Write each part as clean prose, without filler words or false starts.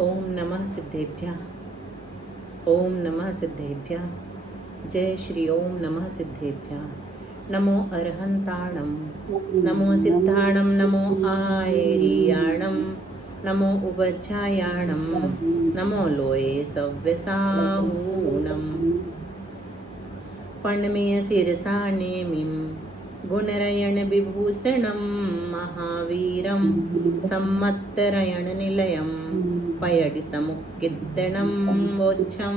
ओम नमः सिद्धेभ्यः। ओम नमः सिद्धेभ्यः। जय श्री ओम नमः सिद्धेभ्यः। नमो अर्हन्ताणं, नमो सिद्धाणं, नमो आयेरियाणं, नमो उपध्यायाणं, नमो लोये सव्यसाहूणं। पण्मेय शिरसा नेमिं गुणरयण विभूषणं महावीरं सम्मत्तरयण निलयं पयडि समुक्कित्तनं वोच्छं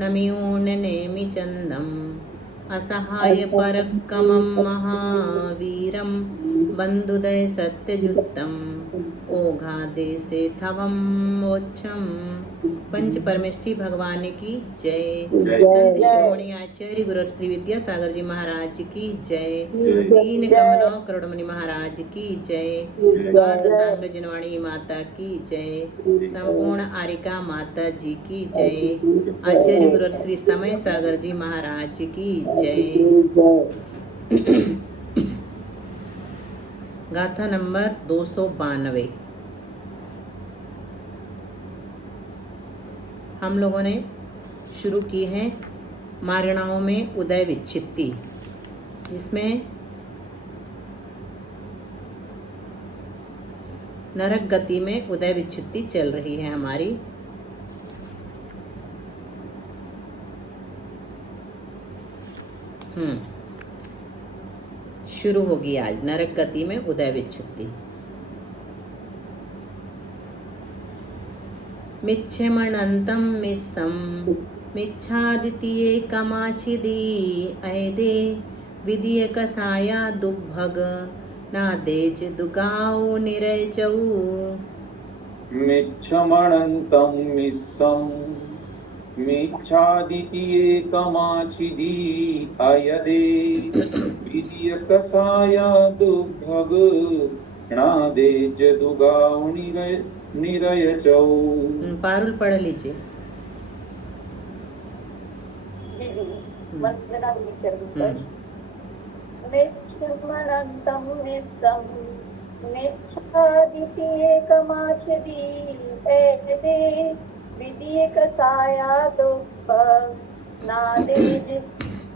नमियूननेमि चन्दम् असहाय परक्कमं महावीरं बन्धुदय सत्यजुत्तम ओघादेशे थवं मोक्षम। पंच परमेष्ठी भगवान की जय। संत शिरोमणि आचार्य गुरु श्री विद्यासागर जी महाराज की जय। दीन कमलो करुणमणि महाराज की जय। द्वादशांग जनवाणी माता की जय। संपूर्ण आरिका माता जी की जय। आचार्य गुरु श्री समय सागर जी महाराज की जय। गाथा नंबर 292। हम लोगों ने शुरू की है मारणाओं में उदय विच्छित्ति, जिसमें नरक गति में उदय विच्छित्ति चल रही है हमारी। शुरू होगी आज नरक गति में उदय विच्छित्ति। मिच्छमनन्तं मिस्सं मिच्छादितिये कमाचिदी अयदे विदियकसाया दुर्भग नादेज दुगाओ निरयचौ। मिच्छमनन्तं मिस्सं मिच्छादितिये कमाचिदी अयदे विदियकसाया दुर्भग नादेज दुगाओ निरयचौ। पारुल पढ़ लीजिए। वंदना स्पर्श। मिच्छमनन्तं मिस्सं मिच्छादितिये कमाचिदी अयदे विदियकसाया दुर्भग नादेज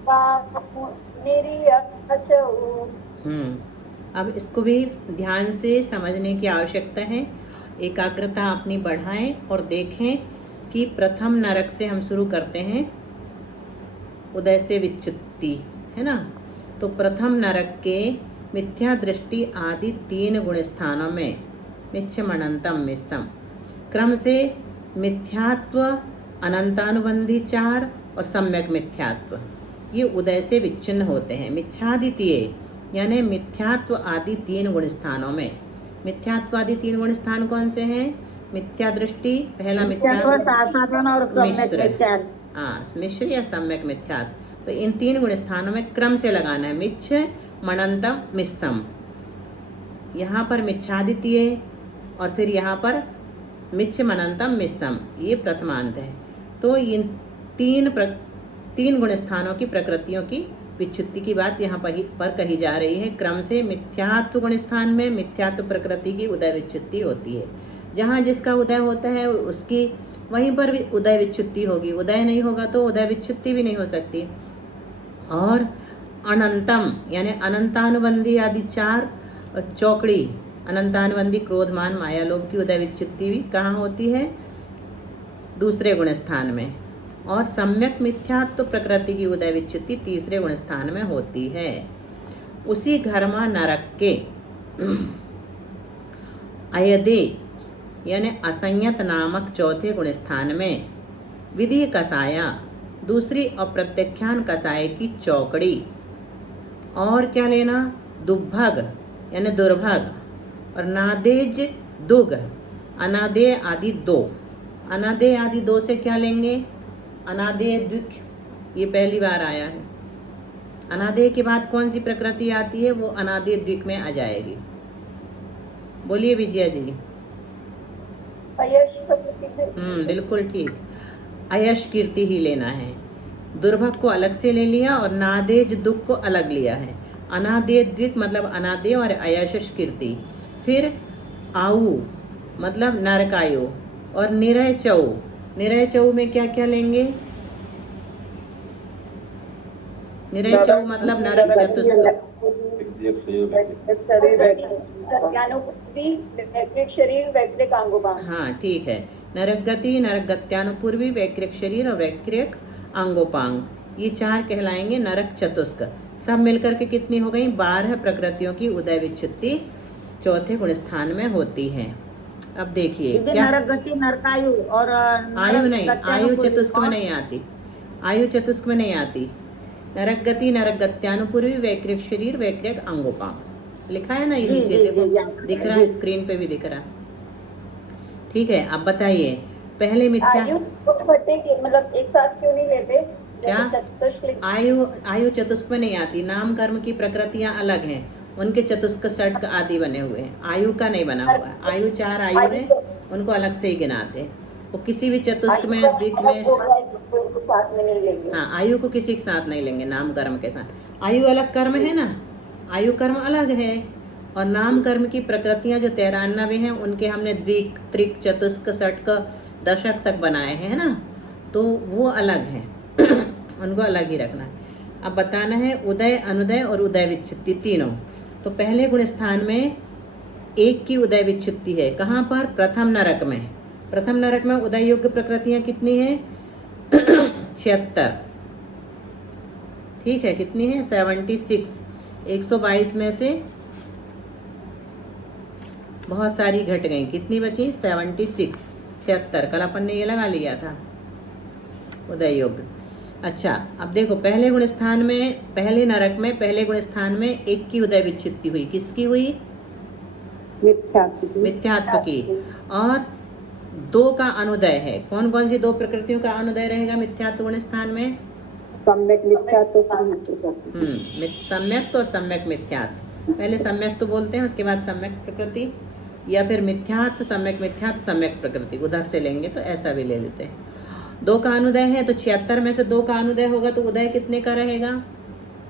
दुगाओ निरयचौ। अब इसको भी ध्यान से समझने की आवश्यकता है। एकाग्रता अपनी बढ़ाएं और देखें कि प्रथम नरक से हम शुरू करते हैं, उदय से विच्छित्ति, है ना। तो प्रथम नरक के मिथ्या दृष्टि आदि 3 गुण स्थानों में मिच्छमनन्तं मिस्सं क्रम से मिथ्यात्व, अनंतानुबंधी 4 और सम्यक मिथ्यात्व, ये उदय से विच्छिन्न होते हैं। मिथ्यादितीय यानी मिथ्यात्व आदि 3 गुण स्थानों में। मिथ्यात्व आदि 3 गुण स्थान कौन से हैं? मिथ्या दृष्टि, पहला मिथ्यात्व, मिश्र या सम्यक मिथ्यात्व। तो इन 3 गुण स्थानों में क्रम से लगाना है। मिच्छ मनंतम मिस्सम, यहाँ पर मिच्छादितीय और फिर यहाँ पर मिच्छ मनंतम मिस्सम, ये प्रथमांत है। तो इन 3 गुण स्थानों की प्रकृतियों की विच्छित्ति की बात यहाँ पर कही जा रही है। क्रम से मिथ्यात्व गुण स्थान में मिथ्यात्व प्रकृति की उदय विच्छित्ति होती है। जहाँ जिसका उदय होता है उसकी वहीं पर भी उदय विच्छित्ति होगी। उदय नहीं होगा तो उदय विच्छित्ति भी नहीं हो सकती। और अनंतम यानी अनंतानुबंधी आदि 4 चौकड़ी, अनंतानुबंधी क्रोध मान माया लोभ की उदय विच्छित्ति भी कहाँ होती है? दूसरे गुण स्थान में। और सम्यक मिथ्यात्व प्रकृति की उदय विच्छित्ति तीसरे गुण स्थान में होती है। उसी घरमा नरक के अयदे यानी असंयत नामक चौथे गुण स्थान में विधि कसाया, दूसरी अप्रत्याख्यान कसाय की चौकड़ी, और क्या लेना? दुर्भग यानी दुर्भग, और नादेज दुग, अनादेय आदि 2। अनादेय आदि 2 से क्या लेंगे? अनादेय दुख, ये पहली बार आया है। अनादेय के बाद कौन सी प्रकृति आती है? वो अनादेय द्विक में आ जाएगी। बोलिए विजया जी। अयश। बिल्कुल ठीक, अयश कीर्ति ही लेना है। दुर्भग को अलग से ले लिया और नादेज दुख को अलग लिया है। अनादेय द्विक मतलब अनादेय और अयश कीर्ति। फिर आऊ मतलब नरकायु, और निरय चौ में क्या क्या लेंगे? निरय चौ मतलब नरक चतुष्क। प्रत्यानुपूर्वी वैक्रिक शरीर वैक्रिक अंगोपांग। हाँ ठीक है, नरक गति, नरक गत्यानुपूर्वी, वैक्रिक शरीर और वैक्रिक अंगोपांग, ये 4 कहलाएंगे नरक चतुष्क। सब मिलकर के कितनी हो गई? 12 प्रकृतियों की उदय विच्छुत्ति चौथे गुण स्थान में होती है। अब देखिए क्या, नरक गति, नरकायु और आयु नहीं, आयु चतुष्क में नहीं आती, आयु चतुष्क में नहीं आती। नरक गति, नरक गत्यानुपूर्वी, वैक्रिक शरीर, वैक्रिक अंगोपांग लिखा है ना ये नीचे, देखो दिख रहा है, स्क्रीन पे भी दिख रहा। ठीक है, अब बताइए पहले मिथ्या आयु भट्टे के मतलब एक साथ क्यों नहीं लेते? क्या? जैसे चतुष्क आयु चतुष्क में नहीं आती, नाम कर्म की प्रकृतियां अलग हैं, उनके चतुष्क षटक आदि बने हुए हैं, आयु का नहीं बना हुआ है। आयु 4 आयु है, उनको अलग से ही गिनाते हैं। वो किसी भी चतुष्क में, द्विक में, साथ में नहीं लेंगे। हाँ आयु को किसी के साथ नहीं लेंगे, नाम कर्म के साथ। आयु अलग कर्म है ना, आयु कर्म अलग है, और नाम कर्म की प्रकृतियां जो 93 हैं, उनके हमने द्विक, त्रिक, चतुष्क, षटक, दशक तक बनाए हैं ना, तो वो अलग हैं उनको अलग ही रखना है। अब बताना है उदय, अनुदय और उदय विच्छुत्ति तीनों। तो पहले गुण स्थान में 1 की उदय विच्छुत्ति है, कहाँ पर? प्रथम नरक में। प्रथम नरक में उदय योग्य प्रकृतियां कितनी हैं? 76। ठीक है, कितनी है? 76। 122 में से बहुत सारी घट गई, कितनी बची? 76। 76 कल अपन ने ये लगा लिया था उदय योग्य। अच्छा, अब देखो पहले गुण स्थान में, पहले नरक में, पहले गुण स्थान में 1 की उदय विच्छुत्ति हुई, किसकी हुई? मिथ्यात्व की। और 2 का अनुदय है। कौन कौन सी 2 प्रकृतियों का अनुदय रहेगा मिथ्यात्व गुण स्थान में? सम्यक मिथ्यात्व, सम्यक्त और सम्यक मिथ्यात्व। पहले सम्यक तो बोलते हैं, उसके बाद सम्यक प्रकृति, या फिर मिथ्यात्व, सम्यक मिथ्यात्व, सम्यक प्रकृति, उधर से लेंगे तो ऐसा भी ले लेते हैं। 2 का अनुदय है, तो 76 में से 2 का अनुदय होगा तो उदय कितने का रहेगा?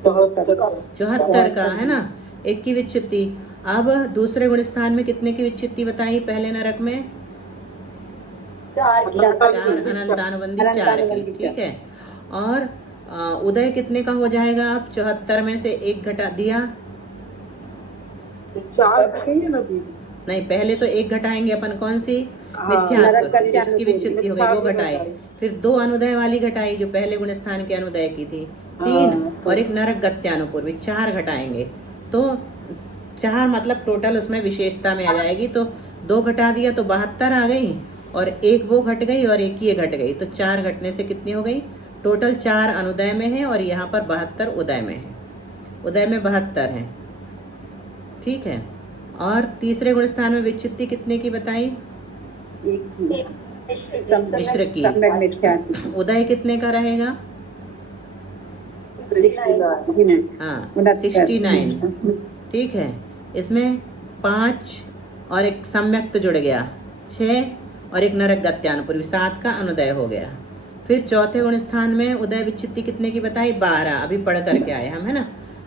74 का, है ना, 1 की विच्छुत्ति। अब दूसरे गुण स्थान में कितने की विच्छुत्ति बताई? पहले नरक में 4 अनंतानुबंधी 4 की। ठीक है, और उदय कितने का हो जाएगा? अब 74 में से 1 घटा दिया, 4 नहीं पहले तो 1 घटाएंगे अपन, कौन सी? मिथ्यात्व, जिसकी विच्छुत्ति हो गई वो घटाई। फिर 2 अनुदय वाली घटाई जो पहले गुण स्थान के अनुदय की थी, 3, और 1 नरक गत्यानुपूर्वी, 4 घटाएंगे। तो 4 मतलब टोटल उसमें विशेषता में आ जाएगी। तो 2 घटा दिया तो 72 आ गई, और 1 वो घट गई और 1 ये घट गई, तो 4 घटने से कितनी हो गई? टोटल 4 अनुदय में है, और यहाँ पर 72 उदय में है। उदय में 72 है। ठीक है, और तीसरे गुण स्थान में विच्छुत्ति कितने की बताई? मिश्र की। उदय कितने का रहेगा? हाँ 69। ठीक है, इसमें 5 और 1 सम्यक्त जुड़ गया, 6, और 1 नरक गत्यानुपूर्वी, 7 का अनुदय हो गया। फिर चौथे गुण स्थान में उदय विच्छुत्ति कितने की बताई? 12, अभी पढ़ करके आए हम, है ना।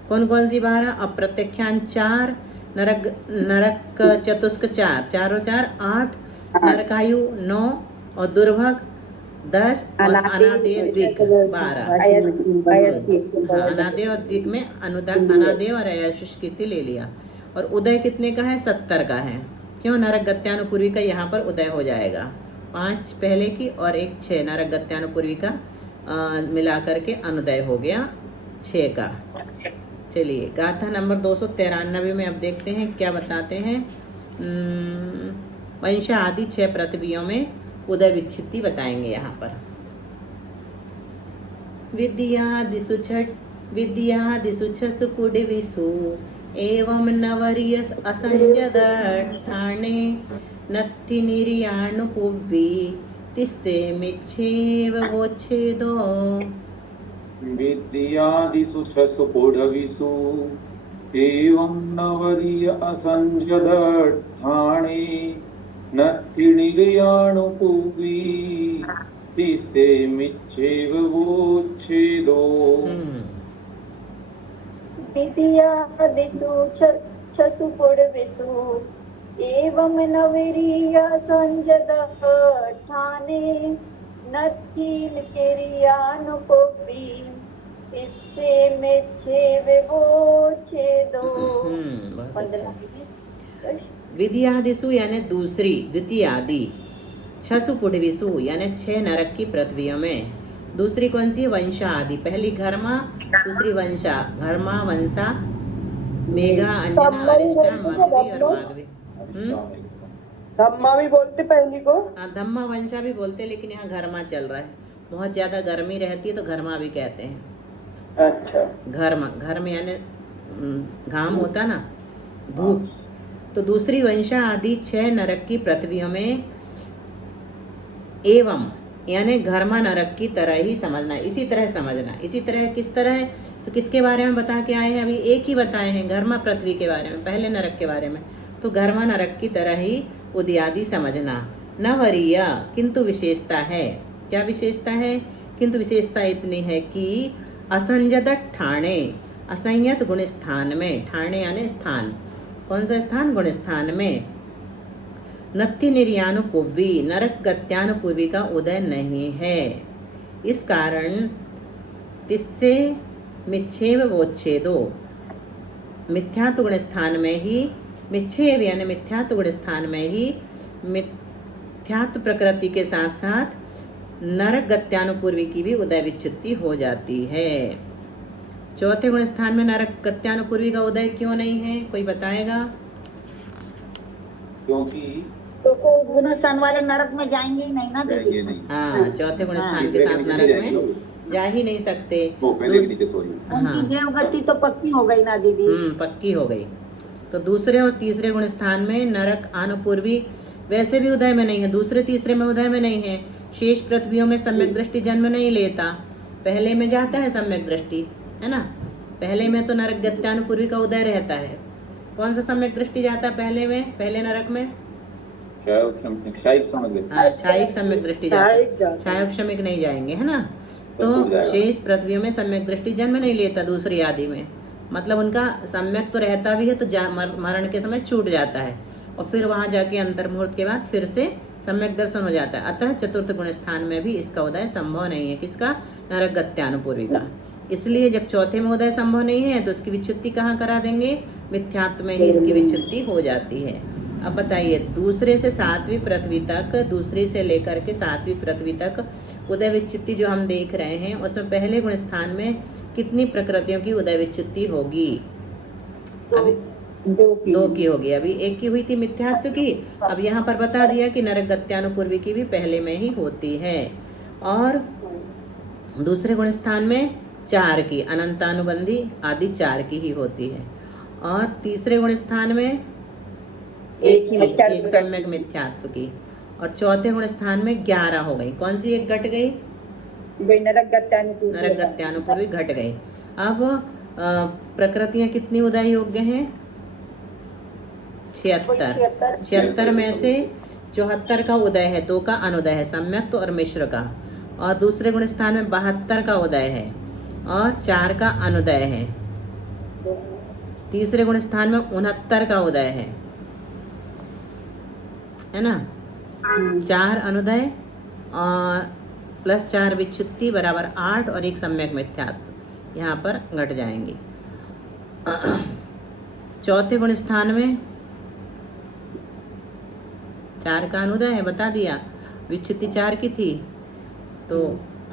कौन कौन सी 12? अप्रत्यख्यान 4, नरक चतुष्क 4, 4 और 4 8, नरकायु 9, और दुर्भग 10, और अनादेय द्विक 12। हाँ, अनादेय और द्विक में अनादेय और अयशुष कीर्ति ले लिया। और उदय कितने का है? 70 का है। क्यों? नरक गत्यानुपूर्वी का यहाँ पर उदय हो जाएगा, 5 पहले की और 1 6 नरक गत्यानुपूर्वी का मिला करके अनुदय हो गया 6 का। चलिए गाथा नंबर 293 में अब देखते हैं क्या बताते हैं। वंश आदि 6 पृथ्वियों में उदय विच्छित्ति बताएंगे यहाँ पर। विद्यादिषु छसु कुडिविषु एवं नवरियस असंजदठाणे नत्थि निर्याणुपुव्वी तिस्से मिच्छेव वोच्छेदो। विद्यादिषु छसु पुढविषु एवं नवरिय असंजदठाणे नत्थि निर्याणुपुव्वी तिस्से मिच्छेव वोच्छेदो। विद्यादिषु छसु पुढविषु एवं नवरिया संजद ठाने नथीन केरियानुकोपी इससे मेच्छे विभो छेदो। बहुत वंदना अच्छा। दीदी। विधियादिसु यानी दूसरी, द्वितीय आदि, छसु पुढविसु यानी 6 नरक की पृथ्वियों में। दूसरी कौन सी है? वंशा आदि। पहली घर्मा, दूसरी वंशा। घर्मा, वंशा, मेघा, अंजना, अरिष्टा, मघवी और माघवी। धम्मा भी बोलते पहली को। हाँ, धम्मा वंशा भी बोलते हैं, लेकिन यहाँ घर्मा चल रहा है। बहुत ज़्यादा गर्मी रहती है तो घर्मा भी कहते हैं। अच्छा। घर्म यानी घाम होता ना, धूप। तो दूसरी वंशा आदि 6 नरक की पृथ्वियों में एवं यानी घर्मा नरक की तरह ही समझना, इसी तरह समझना। इसी तरह किस तरह है? तो किसके बारे में बता के आए हैं? अभी एक ही बताए हैं, घर्मा पृथ्वी के बारे में, पहले नरक के बारे में। तो घर्मा नरक की तरह ही उदयादि समझना। न वरीय, किंतु विशेषता है। क्या विशेषता है? किंतु विशेषता इतनी है कि असंजत ठाणे, असंयत गुण स्थान में, ठाणे यानी स्थान, कौन सा स्थान? गुण स्थान में। नत्ति निर्यानुपूर्वी, नरक गत्यानुपूर्वी का उदय नहीं है। इस कारण तिस्से मिच्छेव वोच्छेदो, मिथ्यात्व गुण स्थान में ही, मिच्छेव यानी मिथ्यात्व गुण स्थान में ही मिथ्यात्व प्रकृति के साथ साथ नरक गत्यानुपूर्वी की भी उदय विच्युति हो जाती है। चौथे गुण स्थान में नरक गत्यानुपूर्वी का उदय क्यों नहीं है? कोई बताएगा? क्योंकि तो गुण स्थान वाले नरक में जाएंगे ही नहीं ना दीदी। ये नहीं, हाँ, चौथे गुण स्थान के तीसरे साथ नीचे नरक जाएंगे। में जा ही नहीं सकते। वो पहले के नीचे सॉरी। उनकी देवगति तो पक्की हो गई ना दीदी। पक्की हो गई। तो दूसरे और तीसरे गुण स्थान में नरक अनुपूर्वी वैसे भी उदय में नहीं है, दूसरे तीसरे में उदय में नहीं है। शेष पृथ्वियों में सम्यक दृष्टि जन्म नहीं लेता, पहले में जाता है सम्यक दृष्टि, है ना। पहले में तो नरक गत्यानुपूर्वी का उदय रहता है। कौन सा सम्यक दृष्टि जाता है पहले में? पहले नरक में क्षायिक समझ गए। हाँ, क्षायिक सम्यक दृष्टि जाता है, क्षायोपशमिक नहीं जाएंगे, है ना। तो शेष पृथ्वियों में सम्यक दृष्टि जन्म नहीं लेता दूसरी आदि में, मतलब उनका सम्यक तो रहता भी है तो मरण के समय छूट जाता है, और फिर वहाँ जाके अंतर्मुहूर्त के बाद फिर से सम्यक दर्शन हो जाता है। अतः चतुर्थ गुण स्थान में भी इसका उदय संभव नहीं है। किसका? नरक गत्यानुपूर्वी का। इसलिए जब चौथे में उदय संभव नहीं है तो उसकी विच्युत्ति कहाँ करा देंगे? मिथ्यात्व में ही इसकी विच्युत्ति हो जाती है। अब बताइए, दूसरे से सातवीं पृथ्वी तक, दूसरी से लेकर के सातवीं पृथ्वी तक उदय विच्युत्ति जो हम देख रहे हैं, उसमें पहले गुण स्थान में कितनी प्रकृतियों की उदय विच्युत्ति होगी? अभी दो की होगी, अभी एक की हुई थी मिथ्यात्व की। अब यहाँ पर बता दिया कि नरक गत्यानुपूर्वी की भी पहले में ही होती है। और दूसरे गुण स्थान में 4 की, अनंतानुबंधी आदि 4 की ही होती है। और तीसरे गुण स्थान में एक सम्यक मिथ्यात्व की। और चौथे गुण स्थान में 11 हो गई। कौन सी एक घट गई? नरक गत्यानुपूर्वी घट गई। अब प्रकृतियां कितनी उदय योग्य हैं? 76। 76 में से 74 का उदय है, 2 का अनुदय है, सम्यक और मिश्र का। और दूसरे गुण स्थान में 72 का उदय है और 4 का अनुदय है। तीसरे गुण स्थान में 69 का उदय है ना। 4 अनुदय और प्लस 4 विच्युत्ति बराबर 8 और एक सम्यक मिथ्यात्व यहाँ पर घट जाएंगे। चौथे गुण स्थान में 4 का अनुदय है, बता दिया, विच्युत्ति 4 की थी तो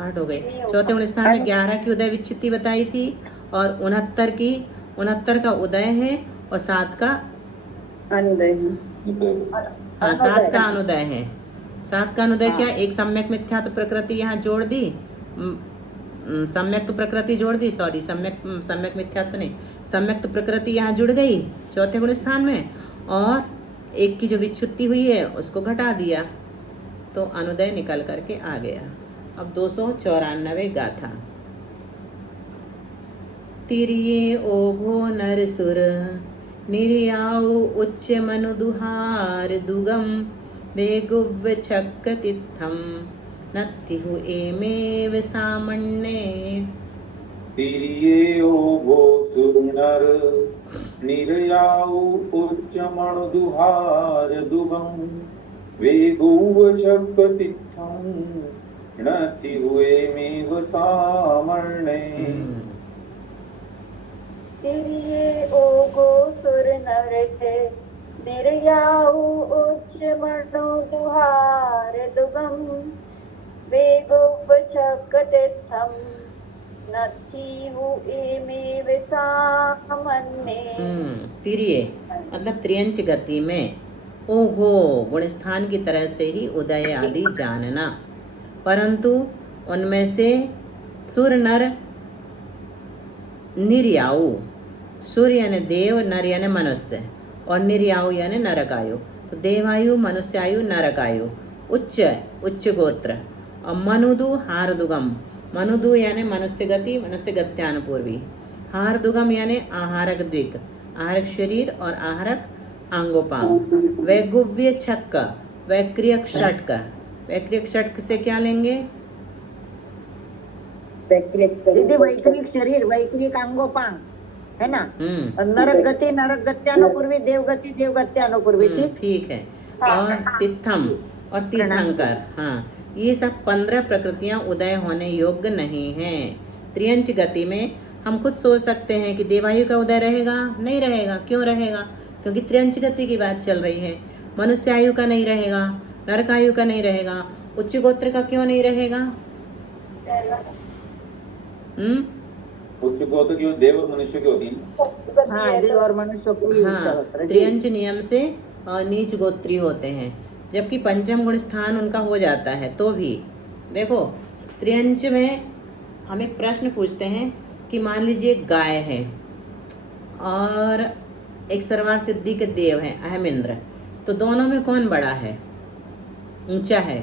8 हो गई। चौथे गुण स्थान में 11 की उदय विच्युत्ति बताई थी और 69 का उदय है और 7 का अनुदय है। हाँ, 7 का अनुदय है। 7 का अनुदय क्या? एक सम्यक मिथ्यात्व प्रकृति यहाँ जोड़ दी, सम्यक प्रकृति जोड़ दी, सॉरी सम्यक मिथ्यात्व नहीं, सम्यक प्रकृति यहाँ जुड़ गई चौथे गुण स्थान में, और एक की जो विच्युत्ति हुई है उसको घटा दिया तो अनुदय निकल करके आ गया। अब 294 गाथा। तिरिये ओघो नरसुर निर्याऊ उच्च मनु दुहार दुगम वेगुव्य छक्क तित्थम नत्थिहु एमेव सामण्ये। तिरिये ओघो सुरनर निर्याऊ उच्च मण दुहार दुगम वेगुव चक तिथम नति हुए मेव सामर्णे तिरिये ओघो सुर नर निर्याऊ उच्च मनो दुहार दुगम वेगो वचकतिथम नथी हुए में विसामन्ने। तिरिये मतलब त्रियंच गति में, ओघो गुण स्थान की तरह से ही उदय आदि जानना, परंतु उनमें से सुर नर निर्याऊ, सुर यानी देव, नर यानी मनुष्य और निर्याऊ यानी नरकायु। तो देवायु, मनुष्यायु, नरकायु, उच्च उच्च गोत्र और मनुदु हारदुगम, मनुदु यानी मनुष्य गति, मनुष्य गत्यानुपूर्वी, हारदुगम यानी आहारक द्विक, आहारक शरीर और आहारक आंगोपांग, वैगुव्य छक्क, वैक्रियक षटक, वैक्रियक षटक से क्या लेंगे? दीदी वैक्रिक शरीर, वैक्रिक अंगोपांग है ना, और नरक गति, नरक गत्यानुपूर्वी, देवगति, देवगत्यानुपूर्वी। ठीक है। और तिथम और तीर्थंकर, हाँ, ये सब 15 प्रकृतियां उदय होने योग्य नहीं हैं। त्रियंच गति में हम खुद सोच सकते हैं कि देवायु का उदय रहेगा, नहीं रहेगा। क्यों रहेगा? क्योंकि त्रियंच गति की बात चल रही है। मनुष्यायु का नहीं रहेगा, नरकायु का नहीं रहेगा, उच्च गोत्र का क्यों नहीं रहेगा? उच्च गोत्र की देव और मनुष्य की होती है। हाँ, देव और मनुष्य को त्रियंच नियम से नीच गोत्री होते हैं, जबकि पंचम गुण स्थान उनका हो जाता है। तो भी देखो, त्रियंच में हम एक प्रश्न पूछते हैं कि मान लीजिए गाय है और एक सरवार सिद्धि के देव हैं अहमिंद्र, तो दोनों में कौन बड़ा है, ऊंचा है?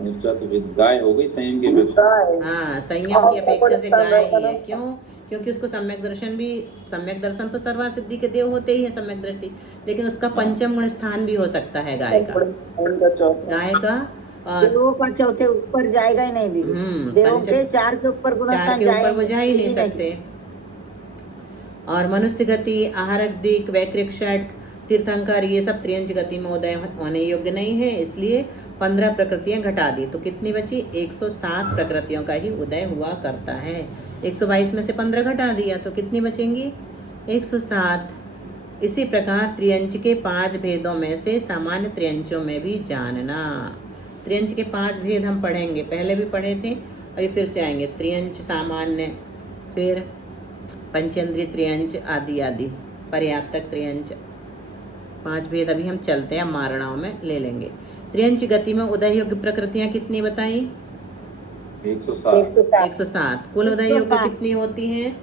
ऊंचा तो गाय हो गई संयम की अपेक्षा। हाँ, संयम की अपेक्षा से गाय ही है। क्यों? क्योंकि उसको सम्यक दर्शन भी, सम्यक दर्शन तो सर्वार सिद्धि के देव होते ही है, सम्यक दृष्टि, लेकिन उसका पंचम गुण स्थान भी हो सकता है गाय का। गाय का देवों का चौथे ऊपर जाएगा ही नहीं दीदी, देवों के 4 के ऊपर गुण स्थान वो जा ही नहीं सकते। और मनुष्य गति, आहारक दिक, वैक्रिक षटक, तीर्थंकर, ये सब त्रियंच गति में उदय होने योग्य नहीं है, इसलिए 15 प्रकृतियां घटा दी। तो कितनी बची? 107 प्रकृतियों का ही उदय हुआ करता है। 122 में से 15 घटा दिया तो कितनी बचेंगी? 107। इसी प्रकार त्रियंच के 5 भेदों में से सामान्य त्रियंचों में भी जानना। त्रियंच के 5 भेद हम पढ़ेंगे, पहले भी पढ़े थे, अभी फिर से आएंगे। त्रियंच सामान्य, फिर पंचेंद्रिय त्रियंच आदि आदि, पर्याप्तक त्रियंच, 5 भेद अभी हम चलते हैं, मारणाओं में ले लेंगे। त्रियंच गति में उदय योग्य प्रकृतियां कितनी बताई? 107। कुल उदय योग्य कितनी होती हैं?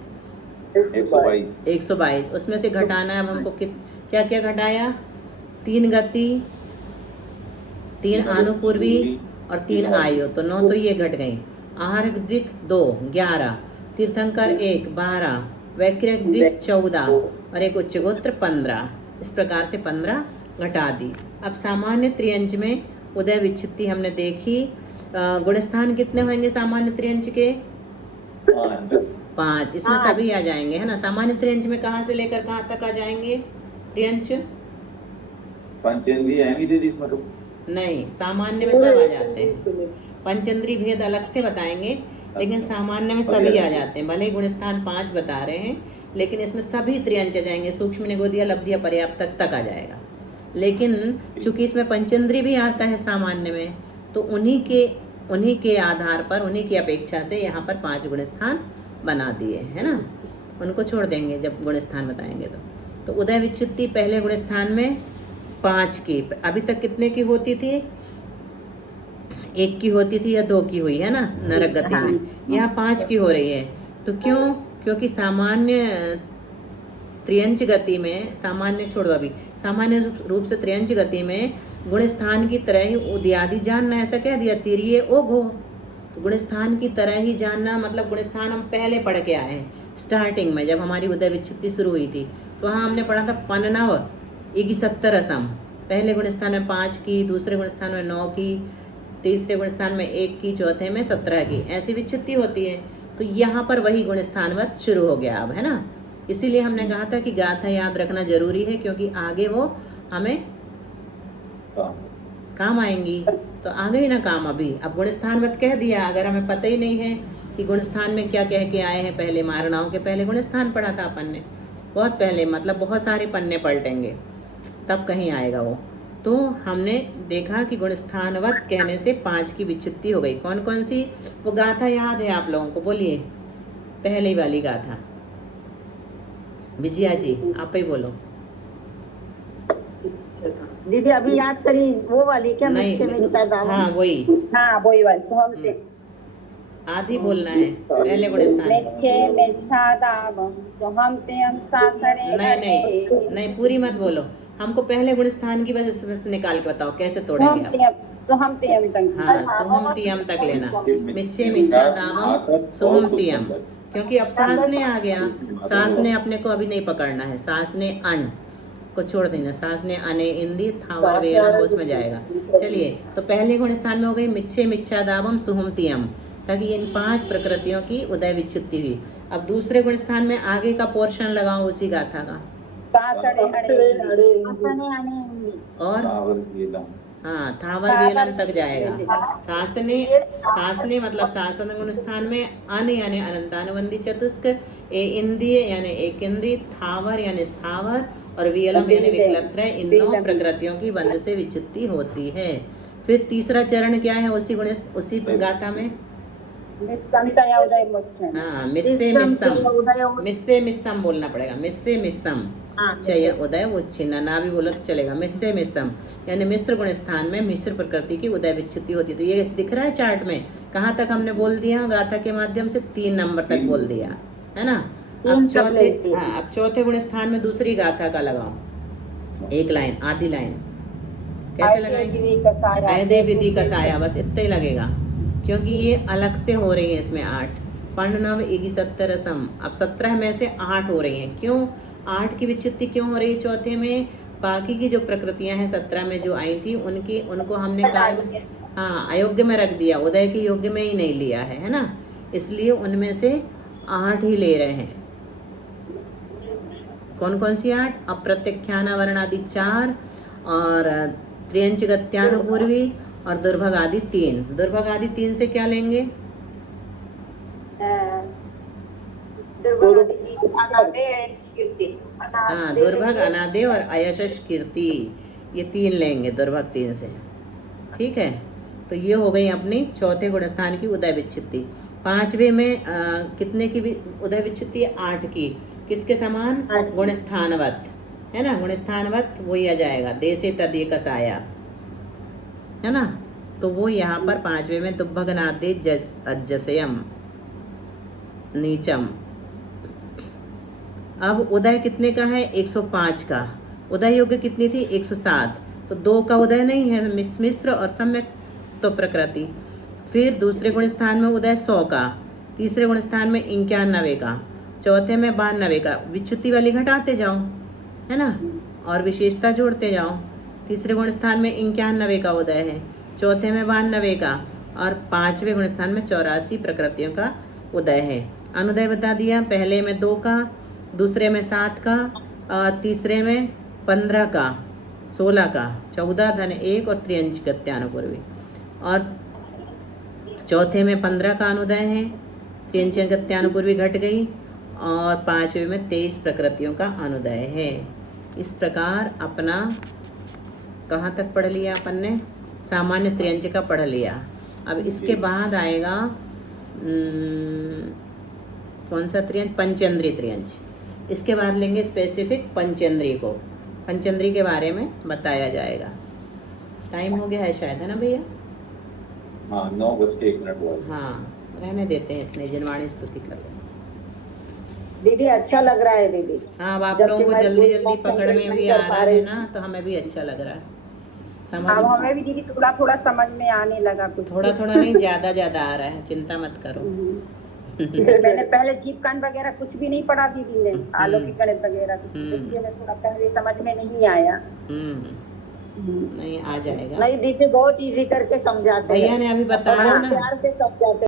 122। उसमें से घटाना है अब हमको, क्या क्या घटाया? 3 गति, 3 आनुपूर्वी और 3 आयु, तो 9 तो ये घट गई। आहारक द्विक 2, 11, तीर्थंकर 1, 12, वैक्रिक द्विक 14 और एक उच्च गोत्र 15। इस प्रकार से 15 घटा दी। अब सामान्य त्रियंच में उदय विच्छित्ति हमने देखी। गुणस्थान कितने होंगे सामान्य त्रियंच के? 5। इसमें सभी आ जाएंगे, है ना। सामान्य त्रियंच में कहाँ से लेकर कहाँ तक आ जाएंगे त्रियंच? पंचेंद्रिय आएंगी दीदी इसमें तो? नहीं, सामान्य में सब आ जाते हैं। पंचेंद्रिय भेद अलग से बताएंगे, लेकिन सामान्य में सभी आ जाते हैं। भले ही गुणस्थान 5 बता रहे हैं, लेकिन इसमें सभी त्रियंच आ जाएंगे। सूक्ष्म, निगोदिया, लब्धिया, पर्याप्त तक आ जाएगा। लेकिन चूंकि इसमें पंचेंद्रिय भी आता है सामान्य में, तो उन्हीं के आधार पर, उन्हीं की अपेक्षा से यहाँ पर 5 गुणस्थान बना दिए, है ना। उनको छोड़ देंगे जब गुणस्थान बताएंगे। तो उदय विच्छित्ति पहले गुणस्थान में 5 की, अभी तक कितने की होती थी? 1 की होती थी या 2 की हुई, है ना, नरक गति में। यहाँ 5 की हो रही है। तो क्यों? क्योंकि सामान्य त्रियंच गति में, सामान्य छोड़ दो अभी, सामान्य रूप से त्रियंच गति में गुणस्थान की तरह ही उदयादि जानना, ऐसा कह दिया। तिरिये ओघो, तो गुणस्थान की तरह ही जानना, मतलब गुणस्थान हम पहले पढ़ के आए हैं स्टार्टिंग में, जब हमारी उदय विच्छित्ति शुरू हुई थी। तो वहाँ हमने पढ़ा था पन्नव इगी 70 असम। पहले गुणस्थान में 5 की, दूसरे गुणस्थान में 9 की, तीसरे गुणस्थान में 1 की, चौथे में 17 की, ऐसी विच्छित्ति होती है। तो यहाँ पर वही गुण स्थानवत शुरू हो गया अब, है ना। इसीलिए हमने कहा था कि गाथा याद रखना जरूरी है, क्योंकि आगे वो हमें काम आएंगी। तो आ गई ना काम अभी। अब गुण स्थानवत कह दिया, अगर हमें पता ही नहीं है कि गुण स्थान में क्या कह के आए हैं, पहले मारणाओं के पहले गुण स्थान पढ़ा था अपन ने, बहुत पहले, मतलब बहुत सारे पन्ने पलटेंगे तब कहीं आएगा वो। तो हमने देखा कि गुण स्थानवत कहने से 5 की विच्युत्ति हो गई। कौन कौन सी? वो गाथा याद है आप लोगों को? बोलिए पहली वाली गाथा। विजया जी आप ही बोलो। दीदी अभी याद करी वो वाली क्या? नहीं, मिच्छे मिच्छा दाम। हाँ वही हाँ वही वाली सुहमते आधी बोलना है, पहले गुण स्थान। मेच्छे मेच्छादावम सुहमतेयम सासरे नहीं नहीं पूरी मत बोलो, हमको पहले गुण स्थान की बस इसमें से निकाल के बताओ कैसे तोड़ेंगे आप। सुहमतेयम तक। हाँ सुहमतियम तक लेना, मिच्छे मिच्छा दावम सुहमतियम, क्योंकि अब सांस ने आ गया, सांस ने अपने को अभी नहीं पकड़ना है, सांस ने अन को छोड़ देना, सांस ने अने इंदी थावर वेलम उसमें जाएगा। चलिए तो पहले गुण स्थान में हो गई मिच्छे मिच्छा दावम सुहमतियम, ताकि इन 5 प्रकृतियों की उदय विच्युत्ति हुई। अब दूसरे गुण स्थान में आगे का पोर्शन लगाओ उसी गाथा का, और हाँ थावर वेलम तक जाएगा। सासने मतलब शासन गुण स्थान में अन यानी अनंतानुबंधी चतुष्क, ए इंद्रिय यानी एक इंद्रिय, थावर यानी स्थावर, और वियलम यानी विकल्प, इन 9 प्रकृतियों की बंध से विच्युत्ति होती है। फिर तीसरा चरण क्या है उसी गाथा में? हाँ मिस्से मिस्सम, मिस्से मिस्सम बोलना पड़ेगा, मिस्से मिस्सम चय उदय उच्छिन्न, ना भी बोलो तो चलेगा। मिस्से मिस्सम यानी मिश्र गुण स्थान में मिश्र प्रकृति की उदय विच्युत्ति होती है। तो ये दिख रहा है चार्ट में, कहाँ तक हमने बोल दिया गाथा के माध्यम से? 3 नंबर तक बोल दिया, है ना। अब चौथे गुण स्थान में दूसरी गाथा का लगाओ, एक लाइन, आधी लाइन कैसे लगाएंगे? अयदे विधि कसाया, बस इतना ही लगेगा, क्योंकि ये अलग से हो रही है इसमें 8 पर्णनव इगी 17 रसम। अब 17 में से 8 हो रही हैं, क्यों 8 की विच्युत्ति क्यों हो रही है चौथे में? बाकी की जो प्रकृतियां हैं 17 में जो आई थी उनको हमने हाँ अयोग्य में रख दिया, उदय के योग्य में ही नहीं लिया है ना, इसलिए उनमें से 8 ही ले रहे हैं। कौन कौन सी 8? अप्रत्यख्याना वर्ण आदि 4, और त्र्यंच गत्यानुपूर्वी, और दुर्भग आदि 3। दुर्भग आदि 3 से क्या लेंगे? हाँ दुर्भग अनादे और अयशश कीर्ति, ये 3 लेंगे दुर्भग 3 से, ठीक है। तो ये हो गई अपनी चौथे गुणस्थान की उदय विच्युत्ति। 5वें में कितने की उदय विच्युत्ति? 8 की। किसके समान? गुणस्थानवत, है ना, गुणस्थानवत वही आ जाएगा, देशे तदीय कसाया, है ना। तो वो यहाँ पर 5वें में दुर्भग नादे अज्जसयम नीचम। अब उदय कितने का है? 105 का। उदय योग्य कितनी थी? 107। तो 2 का उदय नहीं है, मिश्र और सम्यक तो प्रकृति। फिर दूसरे गुण स्थान में उदय 100 का, तीसरे गुण स्थान में 91 का, चौथे में 92 का। विच्युत्ति वाली घटाते जाओ, है ना, और विशेषता जोड़ते जाओ। तीसरे गुण स्थान में 91 का उदय है, चौथे में 92 का, और 5वें गुण स्थान में 84 प्रकृतियों का उदय है। अनुदय बता दिया, पहले में 2 का, दूसरे में 7 का, और तीसरे में 15 का, 16 का, 14 धन 1 और त्र्यंच गत्यानुपूर्वी, और चौथे में 15 का अनुदय है, त्र्यंच गत्यानुपूर्वी घट गई, और 5वें में 23 प्रकृतियों का अनुदय है। इस प्रकार अपना कहाँ तक पढ़ लिया अपन ने? सामान्य त्र्यंच का पढ़ लिया। अब इसके बाद आएगा कौन सा त्र्यंच? पंचेंद्रीय त्र्यंच। इसके बाद लेंगे स्पेसिफिक पंचेंद्रीय को, पंचेंद्रीय के बारे में बताया जाएगा। टाइम हो गया है शायद, है ना भैया? हाँ 9:01 हुआ। हाँ रहने देते हैं इतने, जिनवाणी स्तुति कर लें। दीदी अच्छा लग रहा है दीदी। हाँ अब आप लोगों को जल्दी जल्दी पकड़ में भी आ रहा है ना, तो हमें भी अच्छा लग रहा है। समझ हमें भी दीदी थोड़ा थोड़ा समझ में आने लगा, कुछ थोड़ा थोड़ा नहीं, ज्यादा आ रहा है, चिंता मत करो। मैंने पहले जीव कांड वगैरह कुछ भी नहीं पढ़ा दीदी ने, अलौकिक गणित वगैरह कुछ, इसलिए मैं थोड़ा पहले समझ में नहीं आया। नहीं आ जाएगा। नहीं दीदी बहुत इजी करके समझाते हैं, भैया ने अभी बताया ना, प्यार से समझाते हैं।